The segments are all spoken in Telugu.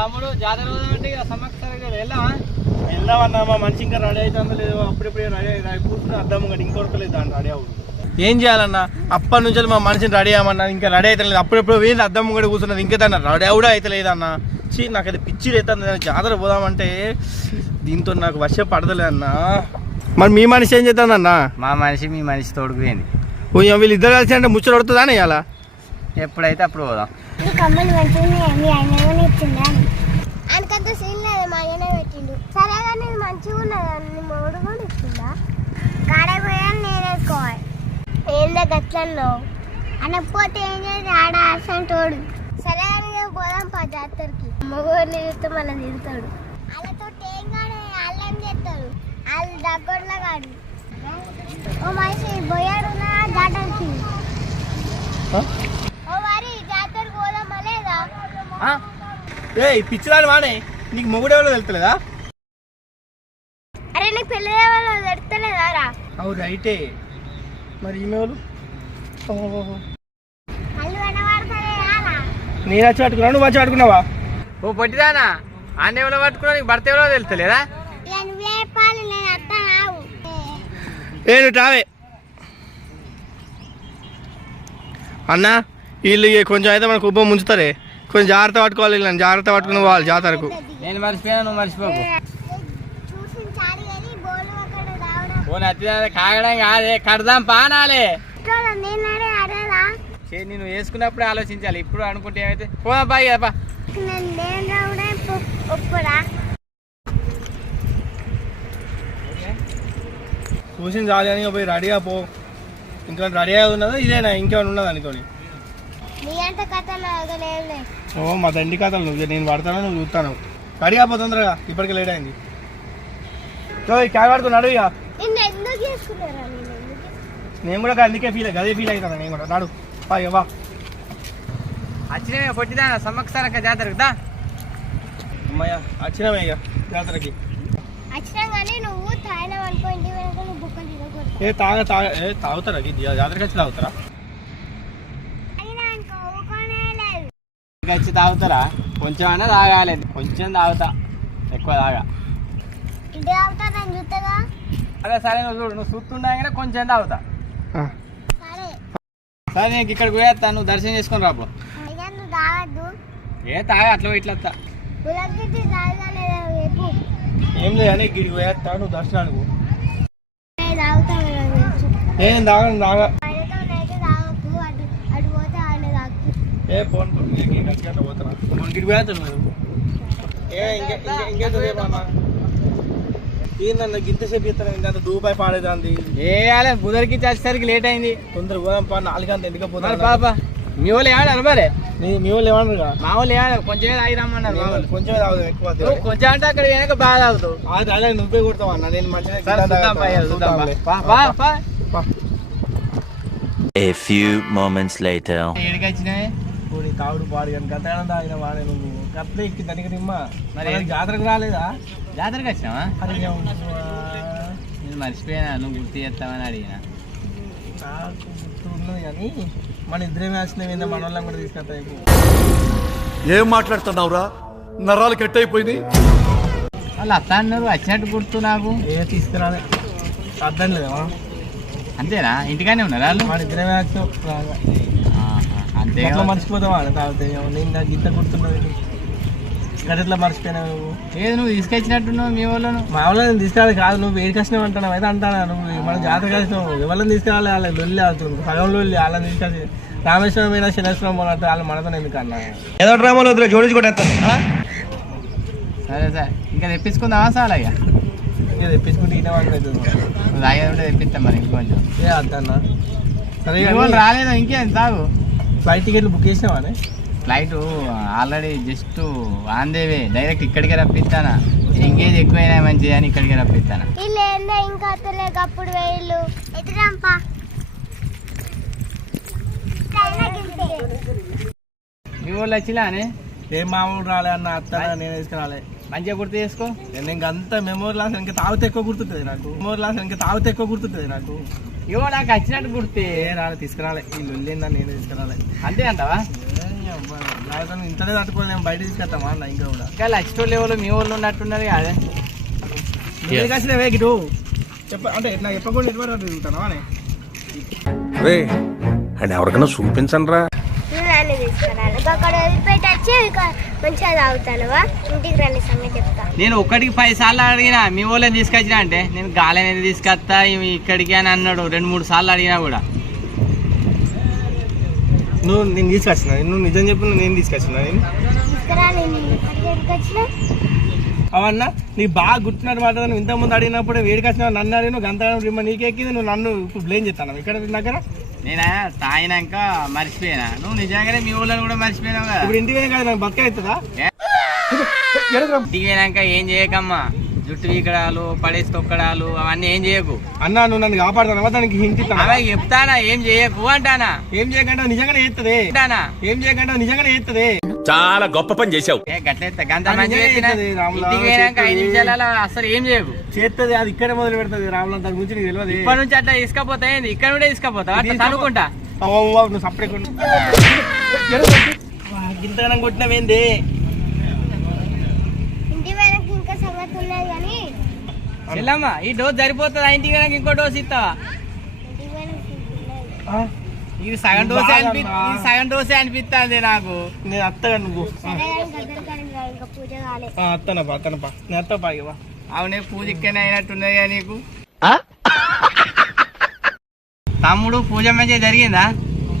తమ్ముడు జాతర అంటే వెళ్దామన్నా మా మనిషి ఇంకా రెడీ అవుతుందో లేదో అప్పుడెప్పుడే రెడీ కూర్చుని అర్థం కానీ ఇంకొకలేదు దాన్ని రెడీ అవ్వదు. ఏం చేయాలన్నా అప్పటి నుంచి మా మనిషిని రెడీ అవ్వమన్నా ఇంకా రెడీ అవుతలేదు. అప్పుడెప్పుడు వేయండి అద్దం కూడా కూర్చున్నది ఇంకా దాన్ని రెడీ కూడా అవుతలేదన్నా. నాకు అది పిచ్చి అవుతుంది. జాతర పోదామంటే దీంతో నాకు వర్షం పడతలేదన్నా. మరి మీ మనిషి ఏం చేద్దామన్నా? మా మనిషి మీ మనిషి తోడుకుపోయింది. వీళ్ళు ఇద్దరు కలిసి అంటే ముచ్చట పడుతుందా ఇలా? ఎప్పుడైతే అప్పుడు పోదాం. ఆయనకంత సీన్ లేదు, మా ఆయనే పెట్టిండు. సరే కానీ మంచిగా ఉన్నది, మూడు కూడా ఇచ్చిందా? కాడకి పోయాను నేను వేసుకోవాలి. ఏందా గట్లన్నావు అనకపోతే ఏం చేసి ఆడ ఆసంటోడు. సరే కానీ పోదాం పా జాతరకి. మగవారిని చూస్తే మళ్ళీ తిడతాడు. వాళ్ళతో ఏం కాదు, వాళ్ళు ఏం చేస్తారు, వాళ్ళు దగ్గరలో కాదు. ఓ మనిషి పోయాడు జాతరకి. ఓ మరి జాతరకి పోదామా లేదా? ఏ పిచ్చిరాని వాడే నీకు మొగుడు ఎవరో తెలుస్తలేదా? అరే నీకు పెళ్ళి తెలుస్తలేదా రా? అవు రైటే. మరి ఈమె వాళ్ళు నేను వచ్చి పట్టుకున్నావు, నువ్వు వచ్చి పట్టుకున్నావా? ఓ పొట్టిదానా అన్న ఎవరో పట్టుకున్నా, నీకు భర్త ఎవరో తెలుస్తలేదా? ఏ రావే అన్నా. వీళ్ళు కొంచెం అయితే మనకు ఉబ్బం ముంచుతారే, కొంచెం జాగ్రత్త పట్టుకోవాలి. వీళ్ళని జాగ్రత్త పట్టుకుని పోవాలి జాతరకు. నేను మర్చిపోయాను, నువ్వు మర్చిపోకు. కాగడం కాదే, కడదాం పానాలే. నేను వేసుకున్నప్పుడే ఆలోచించాలి, ఇప్పుడు అనుకుంటే ఏమైతే పోదాం బాయ్ కదా. చూసిన చాలు అని పోయి రెడీగా పో. ఇంకా రెడీగా ఉన్నదా ఇదేనా ఇంకేమైనా ఉన్నదా అనుకోని? ఓ మా తండ్రి కథలు నువ్వు, నేను పడతాను నువ్వు చూస్తాను. రెడీగా పో తొందరగా, ఇప్పటికే లేట్ అయింది. క్యాబ్ పడుతున్నాడు ఇక. నేను కూడా అందుకే అదే ఫీల్ అవుతాను నేను కూడా. నాడు వా వచ్చినవే పొట్టిదానా సమ్మక్కసారక్క జాతరకు దా. అమ్మయ్య వచ్చినవే ఇక జాతరకి. ఏ తాగుతారా జాతరకి వచ్చి తాగుతారా? వచ్చి తాగుతారా? కొంచెం అన్నా తాగాలి, కొంచెం తాగుతా, ఎక్కువ తాగా. అదే సరే నువ్వు చూడు, నువ్వు చూస్తుండగానే కొంచెం తాగుతా. సరే నీకు ఇక్కడ పోయేస్తా, నువ్వు దర్శనం చేసుకొని రాబో. ఏ తాగా అట్లా ఇట్లా వస్తా. ఏం లేదని గిడికి పోయేస్తా, నువ్వు దర్శనానికి. నేను తాగను తాగా. ఏ ఫోన్ పోతున్నా గిడికి పోయేస్తాను. ఇంకేమన్నా ఏందన్నా గింతసేపు ఇస్తాను, ఇంత దూపాయి పాడేదాంది. ఏ బుధరికి వచ్చేసరికి లేట్ అయింది. తొందర పోదాం పా, 4 గంటలు ఎందుకు పోతాను పాపా. మీ వాళ్ళు ఏమన్నారు మరి? మీ వాళ్ళు ఏమన్నారు? మా వాళ్ళు ఏమన్నారు? కొంచెమే తాగి రమ్మన్నారు. కొంచెమే తాగుతాం, ఎక్కువ కొంచెం అంటే అక్కడ వెనక బాగా తాగుతావు. అదే నువ్వే కొడతావు అన్న, నేను మంచిగా. A few moments later. ఏడికి వచ్చినాయి తాగుడు పాడు కానీ గతగానం తాగిన వాడే నువ్వు గట్లే ఎక్కి దానికి నిమ్మ. మరి జాతరకు రాలేదా? జాతరకు వచ్చినావా? అరే నేను మర్చిపోయినా, నువ్వు గుర్తు చేస్తామని అడిగిన. నాకు గుర్తు ఉన్నది కానీ మన ఇద్దరేమే వచ్చినాయి, మన వాళ్ళని కూడా తీసుకెళ్తాయి. ఏం మాట్లాడుతున్నావురా? నరాలు కట్ అయిపోయింది. వాళ్ళు అత్త అన్నారు, వచ్చినట్టు గుర్తు నాకు. తీసుకురాలే అర్థం లేదమ్మా. అంతేనా? ఇంటికానే ఉన్నారు వాళ్ళు? మన ఇద్దరేమే వచ్చినావు. అంతే మర్చిపోతావా తాగితే? నేను గింత గుర్తున్నది గట్లా మర్చిపోయినా. నువ్వు ఏది నువ్వు తీసుకొచ్చినట్టున్నావు మీ వాళ్ళను? మా వాళ్ళని తీసుకురాలి కాదు, నువ్వు వేడికి వచ్చినావు అంటున్నావు అయితే అంటానా. నువ్వు మనం జాతర కలిసినావు, ఎవరిని తీసుకురాలి? వాళ్ళ లొల్లి ఆడుతుంది, సగం లొల్లి. వాళ్ళని తీసుకొచ్చి రామేశ్వరం మీద శనేశ్వరం పోనట్టు వాళ్ళు మనతో ఎందుకు అన్నా? ఏదో డ్రామాలో వద్దు జోడించుకుంటా. సరే సరే, ఇంకా తెప్పించుకుందామా సార్? ఇక తెప్పించుకుంటే ఇదే వాళ్ళు అవుతుంది. నువ్వు తాగేది ఉంటే తెప్పిస్తాం మరి ఇంకొంచెం. ఏ అద్దన్నా సరే. రాలేదు ఇంకేం తాగు. ఫ్లైట్ టికెట్లు బుక్ చేసినావా? Flight already just on they way, direct ఇక్కడికే రప్పిస్తానా. ఎంగేజ్ ఎక్కువైనా మంచిది అని ఇక్కడికే రప్పిస్తానా. ఇంకా అప్పుడు వేళ్ళు ఎదురంపా. మీ వాళ్ళు వచ్చిలానే? ఏం మామూలు రాలే అన్న, అత్త నేను తీసుకురాలే. మంచిగా గుర్తు చేసుకో. నేను ఇంకంతా మెమోరీ లాస్ ఇంకా తాగితే ఎక్కువ గుర్తుంటుంది నాకు. మెమోరీ లాస్ ఇంకా తాగితే ఎక్కువ గుర్తుంటుంది నాకు. ఇవో నాకు వచ్చినట్టు గుర్తే రాలే, తీసుకురాలే. ఈ లొల్లి నేను తీసుకురాలే. అంతే అంటావా? ఇంతనే తట్టుకోలేము, బయట తీసుకొస్తామా అన్న ఇంకా కూడా. ఇంకా లక్ష్మీ లెవెల్ మీ వాళ్ళు ఉన్నట్టున్నది కాదే. వచ్చినవే గిటు చెప్ప అంటే నాకు చెప్పకుండా ఎటువంటి తిరుగుతాను అని రే అండ్ ఎవరికైనా చూపించండి రా. నన్ను తీసుకురాలి అక్కడ వదిలిపెట్టి వచ్చి మంచిగా తాగుతానువా. ఇంటికి రండి సంగతి చెప్తా. నేను ఒక్కడికి 10 సార్లు అడిగినా మీ వాళ్ళని తీసుకొచ్చినా అంటే నేను గాలి అనేది తీసుకొస్తా ఇక్కడికి అని అన్నాడు. 2-3 సార్లు అడిగినా కూడా నువ్వు నేను తీసుకొచ్చిన, నువ్వు నిజం చెప్పు, నేను తీసుకొచ్చిన. నేను తీసుకురాలి ఎక్కడికి వచ్చినా అవన్నా నీకు బాగా గుర్తున్నట్టు మాట. నువ్వు ఇంతకుముందు అడిగినప్పుడు వేడికి వచ్చినా నన్ను అడిగిన గంతగానం రిమ్మ నీకెక్కింది. నువ్వు నన్ను ఇప్పుడు బ్లేమ్ చేస్తాను ఇక్కడ దగ్గర. నేను తాగినాక మర్చిపోయినా, నువ్వు నిజంగానే మీ ఊళ్ళని కూడా మర్చిపోయినావు కదా. ఇప్పుడు ఇంటికి పోయినా కదా నాకు బతక అవుతుందా? ఇంటికి పోయినాక ఏం చేయకమ్మా, జుట్టు వీకడాలు పడేసి తొక్కడాలు అవన్నీ ఏం చేయకు. అన్నా నువ్వు నన్ను కాపాడుతాను, దానికి హింట్ ఇస్తాను. అలా చెప్తానా ఏం చేయకు అంటానా. ఏం చేయకుండా నిజంగానే చేస్తుంది, అంటానా ఏం చేయకుండా నిజంగానే చేస్తుంది. చాలా గొప్ప పని చేసావు. గట్లెత్తా గంత మంచిగా చెప్పినా. ఇంటికి పోయినాక 5 నిమిషాల అసలు ఏం చేయకు. చేస్తుంది, అది ఇక్కడే మొదలు పెడుతుంది. రాములు దాని గురించి నీకు తెలియదు. ఇప్పటి నుంచి అట్లా తీసుకపోతా ఏంది, ఇక్కడ నుండే తీసుకపోతా అట్లా అనుకుంటా. నువ్వు సపరేట్ గింతగానం కొట్టినవేంది? ఇంటి వెనక్కి ఇంకా సంగతి ఉన్నది కానీ చెల్లమ్మా ఈ డోస్ సరిపోతుంది, ఇంటికి పోయినాక ఇంకో డోస్ ఇస్తావా? ఇంటి వెనక్కి ఉన్నది. ఇది సగం డోసే అనిపిస్తుంది నాకు. నేను అత్తగా నువ్వు సరే కానీ దగ్గర కానీ ఇంకా పూజ కాలే. అత్తనపా అత్తనపా నేను అత్తపా ఇవా. అవునే పూజ ఇక్కడనే అయినట్టున్నది కదా నీకు. తమ్ముడు పూజ మంచిగా జరిగిందా?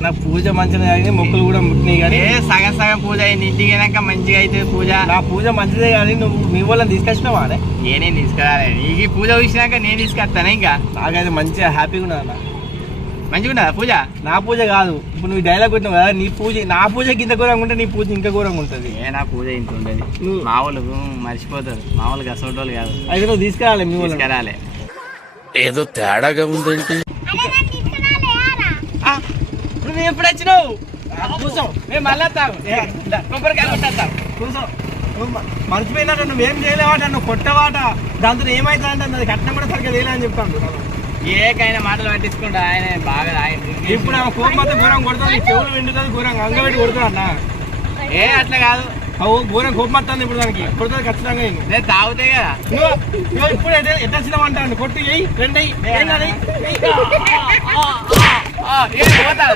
నా పూజ మంచిగా జరిగింది, మొక్కులు కూడా ముట్టినాయి. కానీ సగం సగం పూజ అయింది, ఇంటికి అయినాక మంచిగా అయితే పూజ. నా పూజ మంచిదే కానీ నువ్వు మీ వాళ్ళని తీసుకొచ్చినావా? అదే నేనేం తీసుకురాలే, నీకు ఈ పూజ చూసినాక నేను తీసుకొస్తాను. ఇంకా నాకైతే మంచిగా హ్యాపీగా ఉన్నా. మంచిగా ఉన్నదా పూజ? నా పూజ కాదు, ఇప్పుడు నువ్వు డైలాగ్ కొట్టినావు కదా, నీ పూజ నా పూజకి ఇంత ఘోరంగా ఉంటే నీ పూజ ఇంకా ఘోరంగా ఉంటుంది. నా పూజ ఇంత ఉండేది, మా వాళ్ళు మర్చిపోతారు. మా వాళ్ళు గసోటోళ్ళు కాదు. అయితే నువ్వు తీసుకురాలి మీ వాళ్ళని. తీసుకురాలే. ఏదో తేడాగా ఉందేంటి? అరే నన్ను తీసుకురాలే ఆరా. నువ్వు ఎప్పుడు వచ్చినావు? కూర్చో, మేము మళ్ళా తాగు కొబ్బరికాయలు కొట్టేస్తాం. కూర్చో. మర్చిపోయినాడు, నువ్వేం చేయలేవాట, నువ్వు కొట్టవాట. దాంతో ఏమైతే అంటే అది కట్నం కూడా సరిగ్గా వేయలే అని చెప్తాను. ఏకైనా మాటలు పట్టించుకుంటా ఆయన బాగా ఇప్పుడు ఆమె కోపం అయితే ఘోరం కొడుతుంది, చెవులు వింటుంది, ఘోరంగా అంగబెట్టి కొడుతుంది అన్న. అట్లా కాదు, ఘోరం కోపం వస్తుంది ఇప్పుడు దానికి. కొడుతుంది ఖచ్చితంగా. నేను తాగుతాయి కదా. నువ్వు ఇప్పుడు ఎట్లా వచ్చినావంటాను, కొట్టు ఎయ్యి, రెండు పోతా